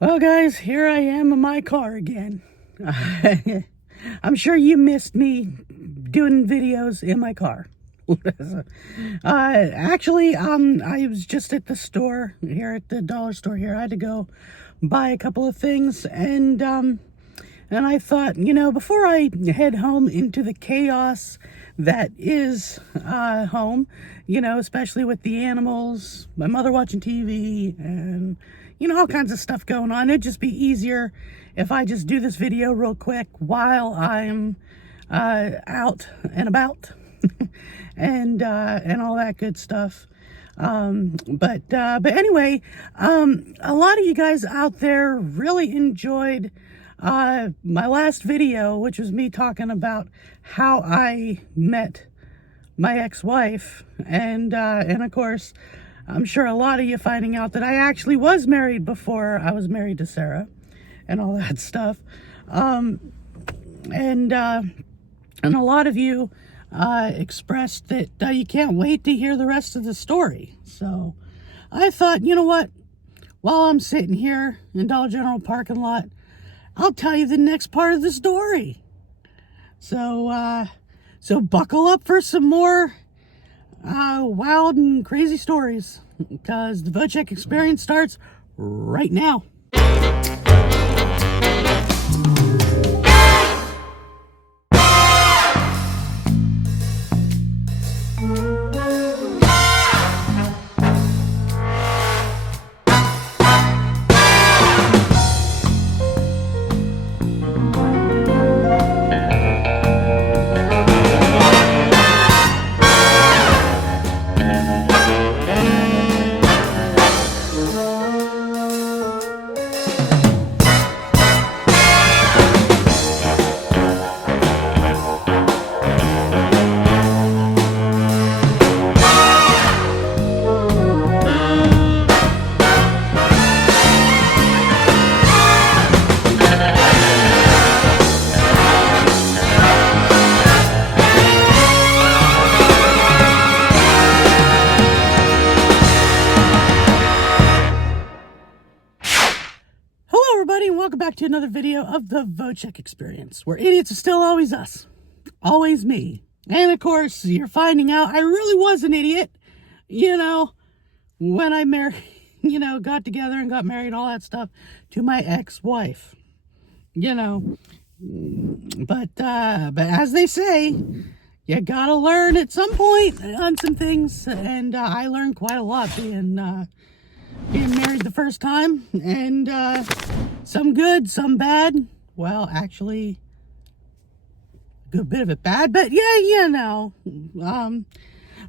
Well, guys, here I am in my car again. I'm sure you missed me doing videos in my car. I was just at the store here at the dollar store here. I had to go buy a couple of things, and I thought, before I head home into the chaos that is home, especially with the animals, my mother watching TV, and all kinds of stuff going on. It'd just be easier if I just do this video real quick while I'm out and about and all that good stuff. But anyway, a lot of you guys out there really enjoyed my last video, which was me talking about how I met my ex-wife, and of course, I'm sure a lot of you finding out that I actually was married before I was married to Sarah, and all that stuff. And a lot of you expressed that you can't wait to hear the rest of the story. So I thought, you know what? While I'm sitting here in Dollar General parking lot, I'll tell you the next part of the story. So buckle up for some more wild and crazy stories, because the Vochek experience starts right now. And welcome back to another video of the Vochek experience, where idiots are still always us, always me. And of course, you're finding out I really was an idiot, when I got together and got married, all that stuff, to my ex-wife, But as they say, you gotta learn at some point on some things, and I learned quite a lot being married the first time, and some good, some bad. Well, actually, a good bit of it bad, but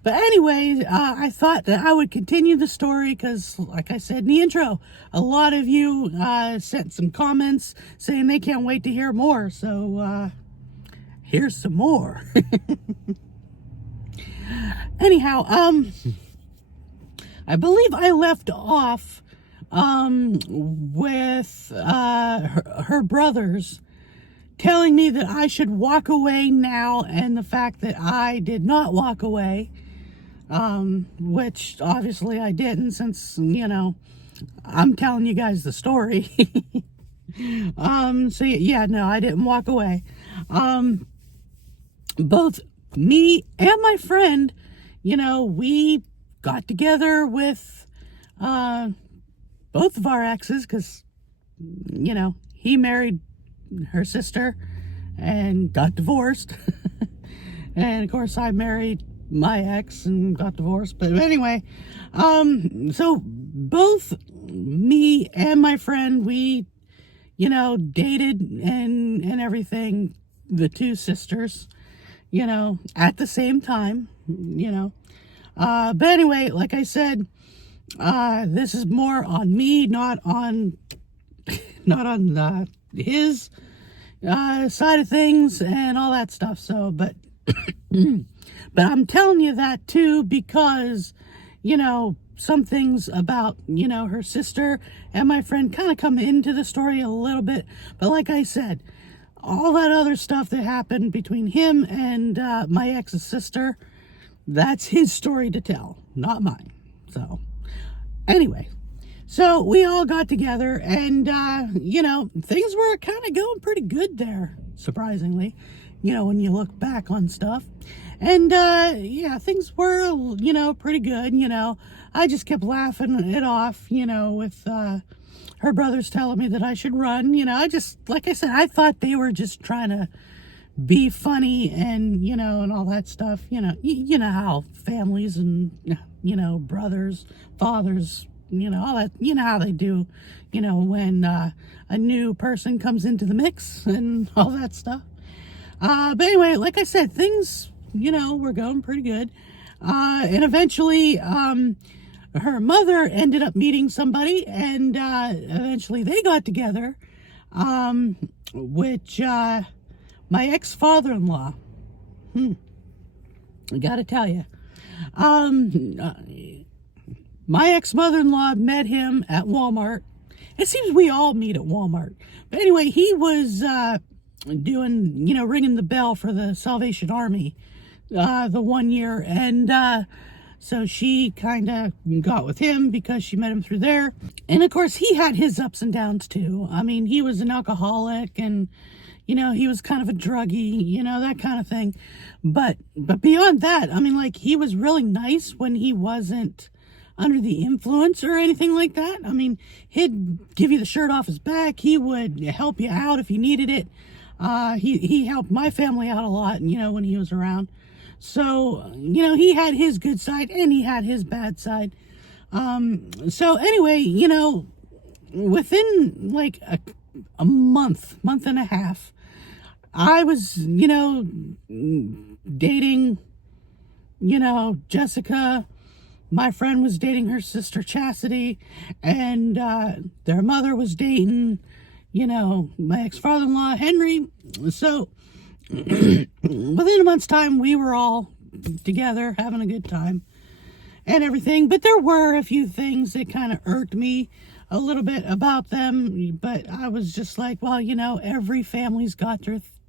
but anyway, I thought that I would continue the story because, like I said in the intro, a lot of you sent some comments saying they can't wait to hear more, so here's some more. Anyhow, I believe I left off with her brothers telling me that I should walk away now, and the fact that I did not walk away, which obviously I didn't, since, I'm telling you guys the story. So yeah, no, I didn't walk away. Both me and my friend, we got together with both of our exes, because he married her sister and got divorced. And of course I married my ex and got divorced. But anyway, so both me and my friend, we dated and everything, the two sisters, at the same time, but anyway, like I said, this is more on me, not on his side of things and all that stuff. So, but I'm telling you that too because, some things about, her sister and my friend kind of come into the story a little bit. But like I said, all that other stuff that happened between him and my ex's sister, that's his story to tell, not mine. So, anyway, So we all got together, and, things were kind of going pretty good there, surprisingly, when you look back on stuff. And, yeah, things were, pretty good, I just kept laughing it off, with, her brothers telling me that I should run. Like I said, I thought they were just trying to be funny and, and all that stuff. You know how families and, brothers, fathers, all that, how they do, when a new person comes into the mix and all that stuff. But anyway, like I said, things, were going pretty good. And eventually, her mother ended up meeting somebody, and eventually they got together, which my ex-father-in-law, I gotta tell you, my ex-mother-in-law met him at Walmart. It seems we all meet at Walmart. But anyway, he was doing, ringing the bell for the Salvation Army the one year, and so she kind of got with him because she met him through there. And of course, he had his ups and downs too. I mean, he was an alcoholic, and he was kind of a druggie, that kind of thing. But beyond that, I mean, like, he was really nice when he wasn't under the influence or anything like that. I mean, he'd give you the shirt off his back. He would help you out if you needed it. He helped my family out a lot, when he was around. So, he had his good side and he had his bad side. So anyway, within like a month and a half, I was, dating, Jessica. My friend was dating her sister Chastity, and their mother was dating, my ex-father-in-law Henry. So within a month's time, we were all together having a good time and everything. But there were a few things that kind of irked me a little bit about them. But I was just like, well, every family's got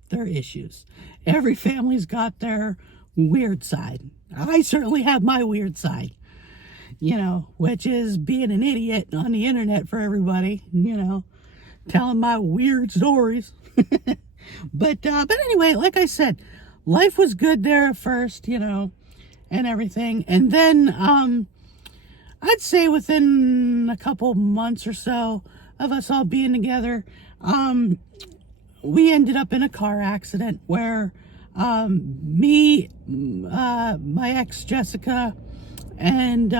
their issues. Every family's got their weird side. I certainly have my weird side, which is being an idiot on the internet for everybody, telling my weird stories. But anyway, like I said, life was good there at first, and everything. And then, I'd say within a couple months or so of us all being together, we ended up in a car accident where, me, my ex Jessica, and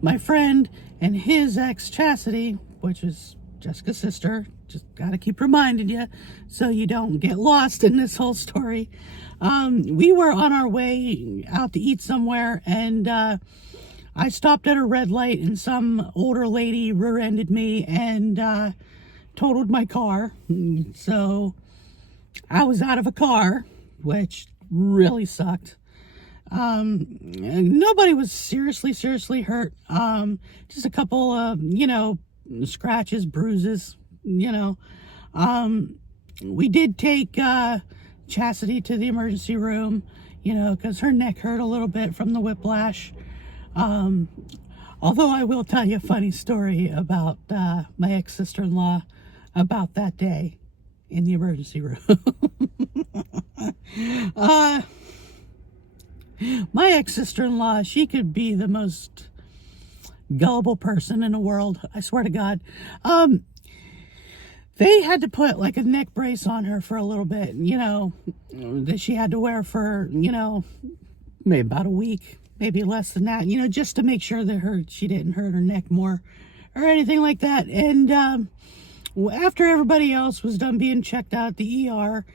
my friend and his ex Chastity, which is Jessica's sister, just gotta keep reminding you so you don't get lost in this whole story. We were on our way out to eat somewhere, and I stopped at a red light, and some older lady rear-ended me and totaled my car. So I was out of a car, which really sucked. Nobody was seriously hurt. Just a couple of, scratches, bruises, we did take, Chastity to the emergency room, because her neck hurt a little bit from the whiplash. Although I will tell you a funny story about, my ex-sister-in-law about that day in the emergency room. My ex-sister-in-law, she could be the most gullible person in the world. I swear to God. They had to put like a neck brace on her for a little bit, that she had to wear for, maybe about a week, maybe less than that, just to make sure that she didn't hurt her neck more or anything like that. And, after everybody else was done being checked out at the ER,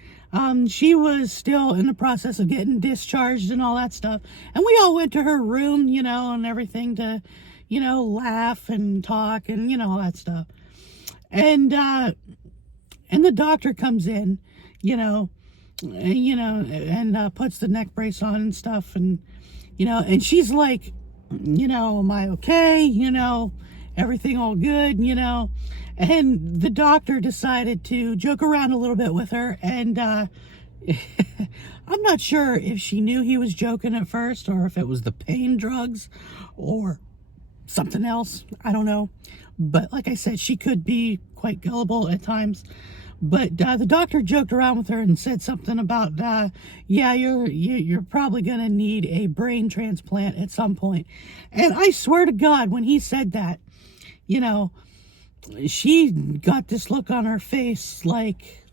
she was still in the process of getting discharged and all that stuff. And we all went to her room, and everything to, laugh and talk and, all that stuff. And the doctor comes in, and puts the neck brace on and stuff. And, and she's like, am I okay? Everything all good, And the doctor decided to joke around a little bit with her, and I'm not sure if she knew he was joking at first, or if it was the pain drugs, or something else. I don't know. But like I said, she could be quite gullible at times. But the doctor joked around with her and said something about, yeah, you're probably going to need a brain transplant at some point. And I swear to God, when he said that, you know, she got this look on her face like,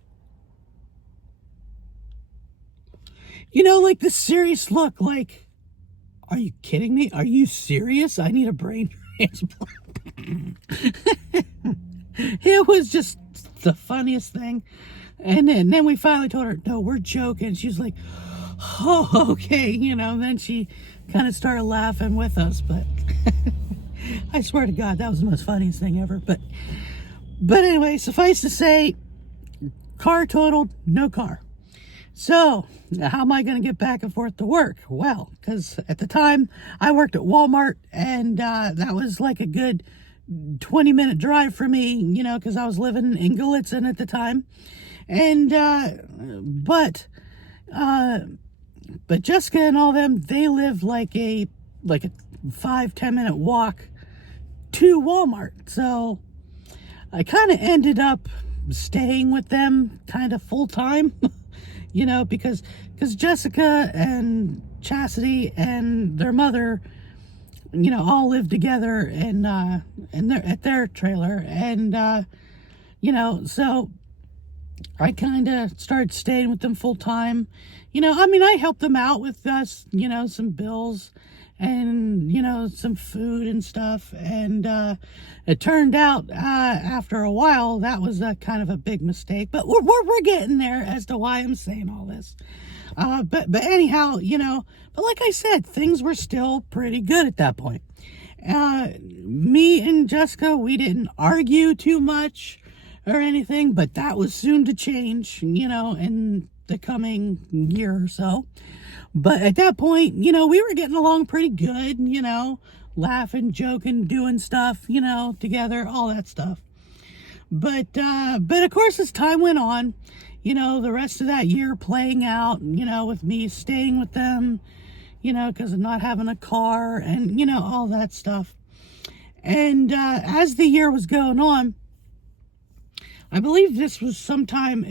you know, like this serious look, like, are you kidding me? Are you serious? I need a brain transplant. It was just the funniest thing. And then we finally told her, no, we're joking. She's like, oh, okay. You know, then she kind of started laughing with us. But I swear to God, that was the most funniest thing ever. But anyway, suffice to say, car totaled, no car. So how am I going to get back and forth to work? Well, because at the time I worked at Walmart, and that was like a good 20-minute drive for me, you know, because I was living in Gallitzin at the time. And but Jessica and all them, they live like a 5-10 minute walk to Walmart. So I kind of ended up staying with them kind of full time. You know, because Jessica and Chastity and their mother, you know, all live together and they're at their trailer. And, you know, so I kind of started staying with them full time. You know, I mean, I helped them out with us, you know, some bills and, you know, some food and stuff. And it turned out after a while that was a kind of a big mistake. But we're getting there as to why I'm saying all this. But anyhow, you know, but like I said, things were still pretty good at that point. Me and Jessica, we didn't argue too much or anything, but that was soon to change, you know, in the coming year or so. But at that point, you know, we were getting along pretty good, you know, laughing, joking, doing stuff, you know, together, all that stuff. But of course, as time went on, you know, the rest of that year playing out, you know, with me staying with them, you know, because of not having a car and, you know, all that stuff. And as the year was going on, I believe this was sometime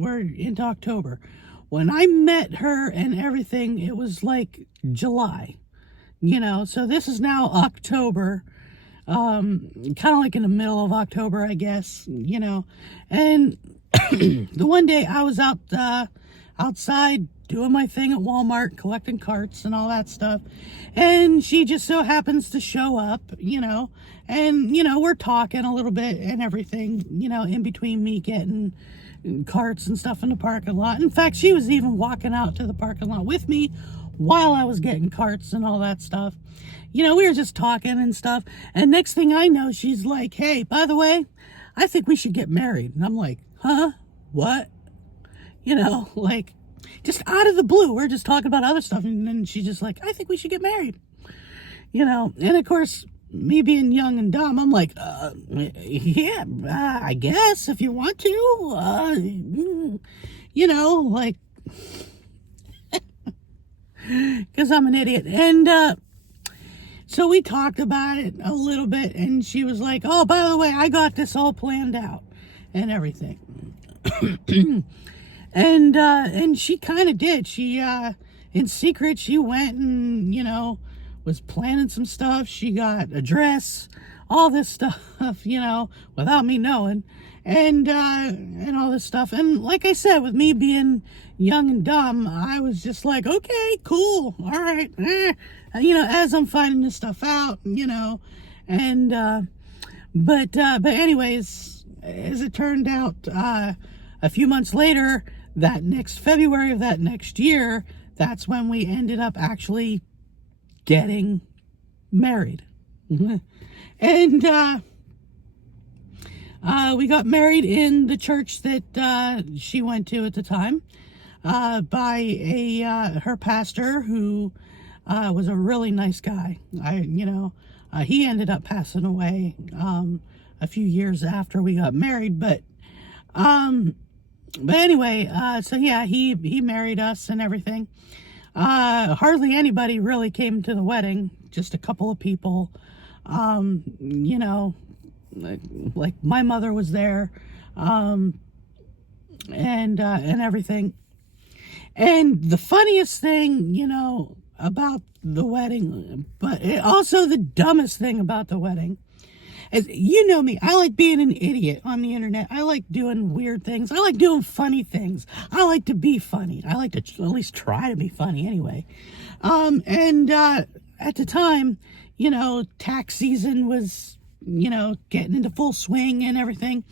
we're into October. When I met her and everything, it was like July, you know, so this is now October, kind of like in the middle of October, I guess, you know. And the one day I was outside doing my thing at Walmart, collecting carts and all that stuff, and she just so happens to show up, you know, and, you know, we're talking a little bit and everything, you know, in between me getting carts and stuff in the parking lot. In fact, she was even walking out to the parking lot with me while I was getting carts and all that stuff. You know, we were just talking and stuff, and next thing I know, she's like, hey, by the way, I think we should get married. And I'm like, huh? What? You know, like, just out of the blue, we're just talking about other stuff, and then she's just like, I think we should get married. You know, and of course, me being young and dumb, I'm like, yeah, I guess if you want to, you know, like, because I'm an idiot. And so we talked about it a little bit, and she was like, oh, by the way, I got this all planned out and everything. And she kind of did. She, in secret, she went and, you know, was planning some stuff. She got a dress, all this stuff, you know, without me knowing, and all this stuff. And like I said, with me being young and dumb, I was just like, okay, cool, all right, you know, as I'm finding this stuff out, you know, and but anyways, as it turned out, a few months later, that next February of that next year, that's when we ended up actually getting married. And we got married in the church that she went to at the time, by her pastor, who was a really nice guy. He ended up passing away a few years after we got married, but anyway, so yeah, he married us and everything. Hardly anybody really came to the wedding, just a couple of people. You know, like my mother was there, and everything. And the funniest thing, about the wedding, but also the dumbest thing about the wedding, as you know me, I like being an idiot on the internet. I like doing weird things. I like doing funny things. I like to be funny. I like to at least try to be funny anyway. And at the time, tax season was, getting into full swing and everything.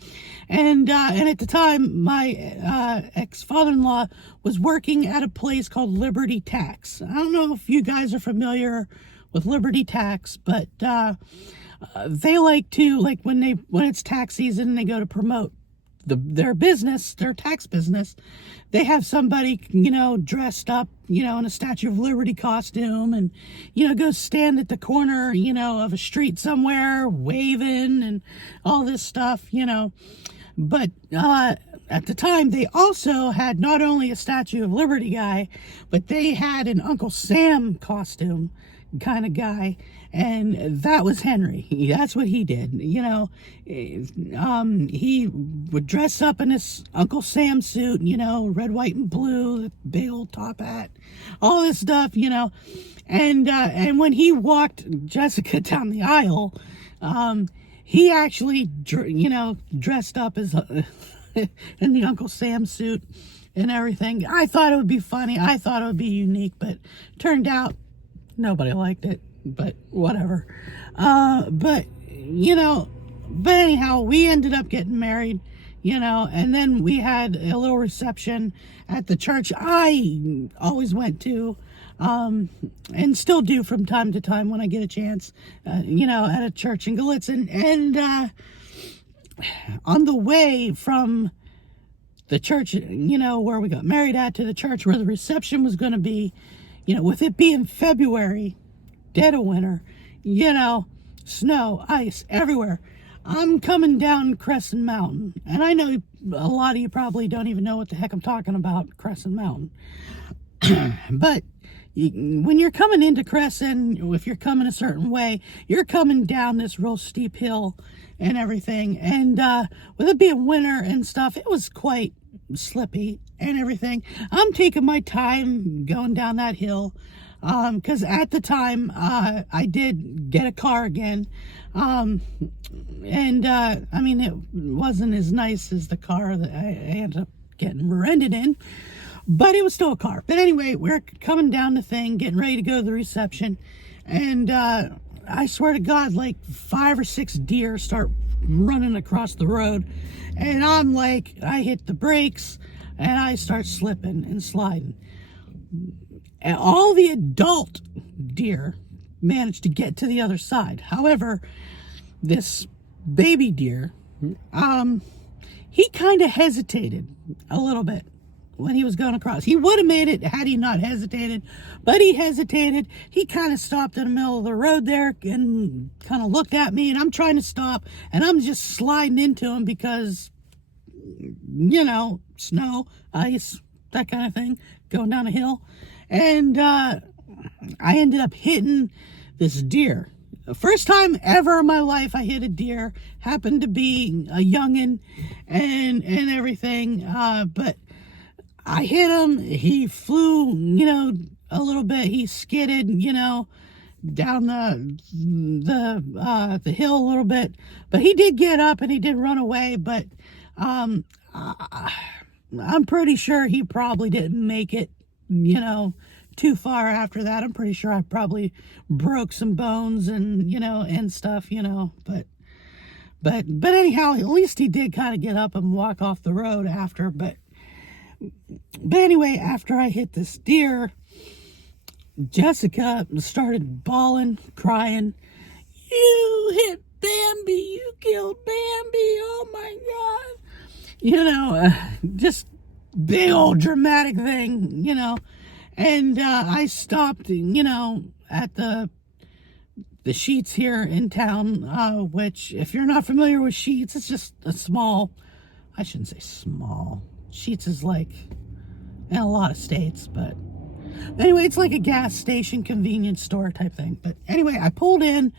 And at the time, my ex-father-in-law was working at a place called Liberty Tax. I don't know if you guys are familiar with Liberty Tax, but they like to, when it's tax season, they go to promote their business, their tax business. They have somebody, dressed up, in a Statue of Liberty costume, and, go stand at the corner, of a street somewhere, waving and all this stuff, But at the time, they also had not only a Statue of Liberty guy, but they had an Uncle Sam costume kind of guy, and that was Henry. That's what he did. He would dress up in his Uncle Sam suit, red, white, and blue, big old top hat, all this stuff, and when he walked Jessica down the aisle, he actually, dressed up as in the Uncle Sam suit and everything. I thought it would be funny. I thought it would be unique, but turned out nobody liked it, but whatever. But anyhow, we ended up getting married, and then we had a little reception at the church I always went to, and still do from time to time when I get a chance, at a church in Gallitzin. And on the way from the church, where we got married at, to the church where the reception was going to be, with it being February, dead of winter, snow, ice everywhere. I'm coming down Crescent Mountain, and I know a lot of you probably don't even know what the heck I'm talking about, Crescent Mountain. But when you're coming into Crescent, if you're coming a certain way, you're coming down this real steep hill and everything. And with it being winter and stuff, it was quite slippy and everything. I'm taking my time going down that hill, because at the time I did get a car again, and I mean, it wasn't as nice as the car that I ended up getting rented in, but it was still a car. But anyway, we're coming down the thing, getting ready to go to the reception, and I swear to God, like 5 or 6 deer start running across the road, and I'm like, I hit the brakes and I start slipping and sliding, and all the adult deer managed to get to the other side. However, this baby deer, he kind of hesitated a little bit when he was going across. He would have made it had he not hesitated, but he hesitated. He kind of stopped in the middle of the road there and kind of looked at me, and I'm trying to stop, and I'm just sliding into him because, snow, ice, that kind of thing, going down a hill. And I ended up hitting this deer. The first time ever in my life I hit a deer. Happened to be a youngin' and everything, but I hit him. He flew, a little bit. He skidded, down the hill a little bit. But he did get up and he did run away. But I'm pretty sure he probably didn't make it, too far after that. I'm pretty sure I probably broke some bones and, and stuff, But anyhow, at least he did kind of get up and walk off the road after. But anyway, after I hit this deer, Jessica started bawling, crying. You hit Bambi. You killed Bambi. Oh my God. Just big old dramatic thing, And I stopped, at the Sheets here in town, which, if you're not familiar with Sheets, it's just a small, I shouldn't say small. Sheets is like in a lot of states, but anyway, it's like a gas station convenience store type thing. But anyway, I pulled in,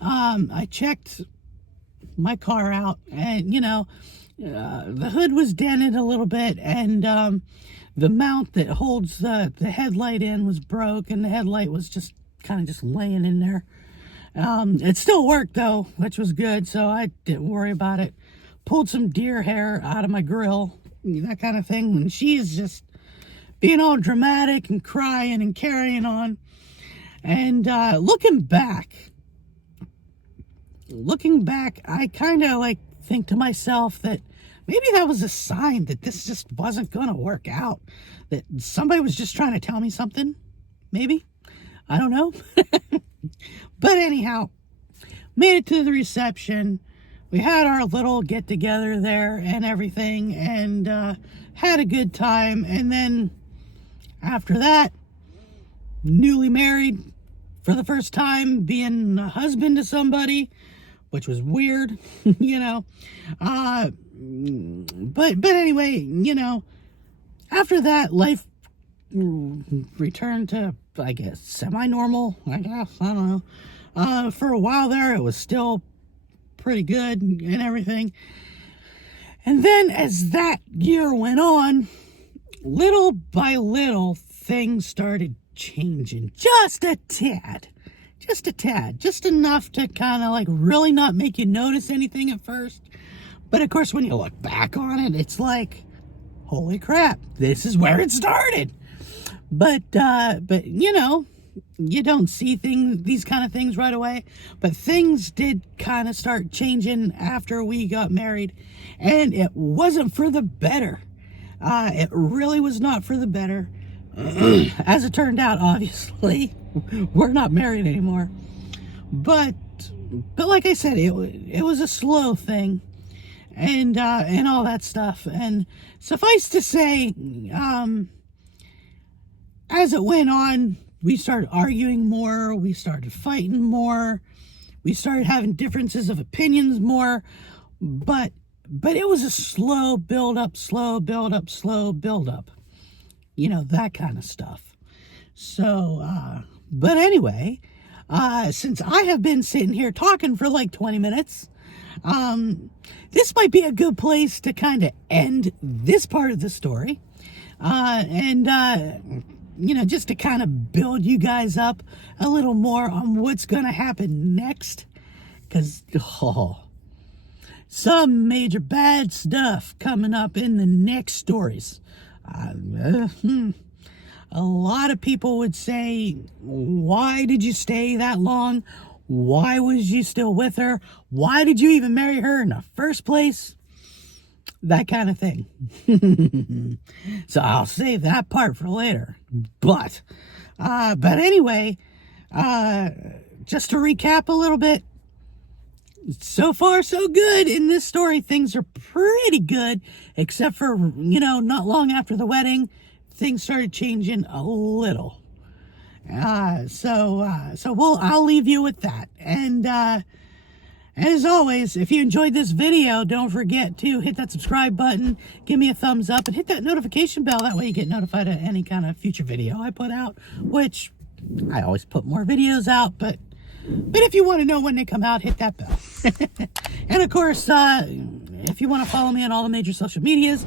I checked my car out, and the hood was dented a little bit, and the mount that holds the headlight in was broke, and the headlight was just kind of just laying in there. It still worked though, which was good, so I didn't worry about it. Pulled some deer hair out of my grill, that kind of thing, and she's just being all dramatic and crying and carrying on. And looking back, I kind of like think to myself that maybe that was a sign that this just wasn't going to work out, that somebody was just trying to tell me something. Maybe, I don't know. But anyhow, made it to the reception. We had our little get together there and everything, and had a good time. And then after that, newly married for the first time, being a husband to somebody, which was weird, but anyway, after that, life returned to, I guess, semi-normal, I guess, I don't know. For a while there, it was still pretty good and everything. And then as that year went on, little by little, things started changing just a tad, just enough to kind of like really not make you notice anything at first. But of course, when you look back on it, it's like, holy crap, this is where it started. But you don't see these kind of things right away. But things did kind of start changing after we got married, and it wasn't for the better. It really was not for the better. As it turned out, obviously, we're not married anymore. But like I said, it was a slow thing, and all that stuff. And suffice to say, as it went on, we started arguing more, we started fighting more, we started having differences of opinions more, but it was a slow build up, that kind of stuff. So, but anyway, since I have been sitting here talking for like 20 minutes, this might be a good place to kind of end this part of the story. Just to kind of build you guys up a little more on what's going to happen next. Because, some major bad stuff coming up in the next stories. A lot of people would say, why did you stay that long? Why was you still with her? Why did you even marry her in the first place? That kind of thing. So I'll save that part for later. But anyway, just to recap a little bit, so far so good in this story. Things are pretty good, except for, not long after the wedding, things started changing a little. So I'll leave you with that. And as always, if you enjoyed this video, don't forget to hit that subscribe button, give me a thumbs up, and hit that notification bell. That way you get notified of any kind of future video I put out, which I always put more videos out, but if you want to know when they come out, hit that bell. And of course, if you want to follow me on all the major social medias,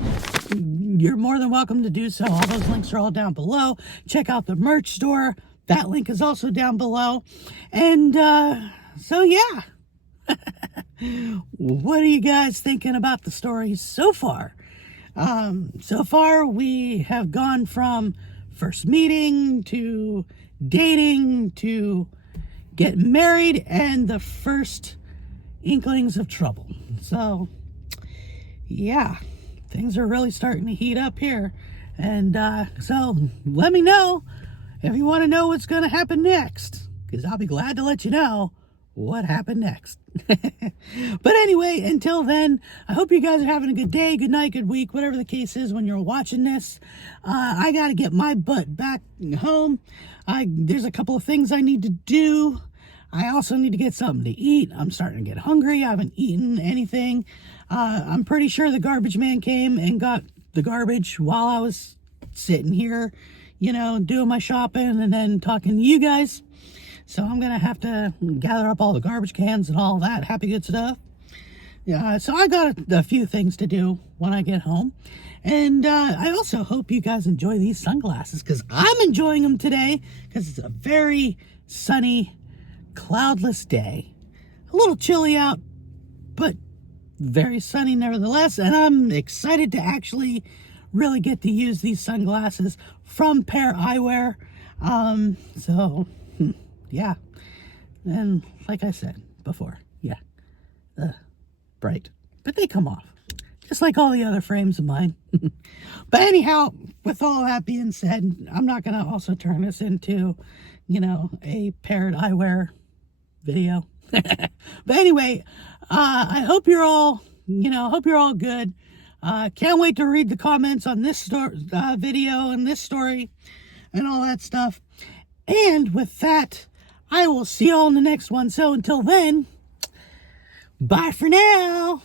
you're more than welcome to do so. All those links are all down below. Check out the merch store. That link is also down below. And so yeah. What are you guys thinking about the story so far? So far, we have gone from first meeting to dating to getting married and the first inklings of trouble. So, yeah, things are really starting to heat up here. And so let me know if you want to know what's going to happen next, because I'll be glad to let you know what happened next. But anyway, until then, I hope you guys are having a good day, good night, good week, whatever the case is when you're watching this. I got to get my butt back home. There's a couple of things I need to do. I also need to get something to eat. I'm starting to get hungry. I haven't eaten anything. I'm pretty sure the garbage man came and got the garbage while I was sitting here, doing my shopping and then talking to you guys. So I'm going to have to gather up all the garbage cans and all that happy good stuff. Yeah, so I got a few things to do when I get home. And I also hope you guys enjoy these sunglasses, because I'm enjoying them today because it's a very sunny, cloudless day. A little chilly out, but very sunny nevertheless. And I'm excited to actually really get to use these sunglasses from Pair Eyewear. Yeah. And like I said before, yeah, bright, but they come off just like all the other frames of mine. But anyhow, with all that being said, I'm not going to also turn this into, a paired eyewear video. But anyway, I hope you're all, good. Can't wait to read the comments on this video and this story and all that stuff. And with that, I will see you all in the next one. So until then, bye for now.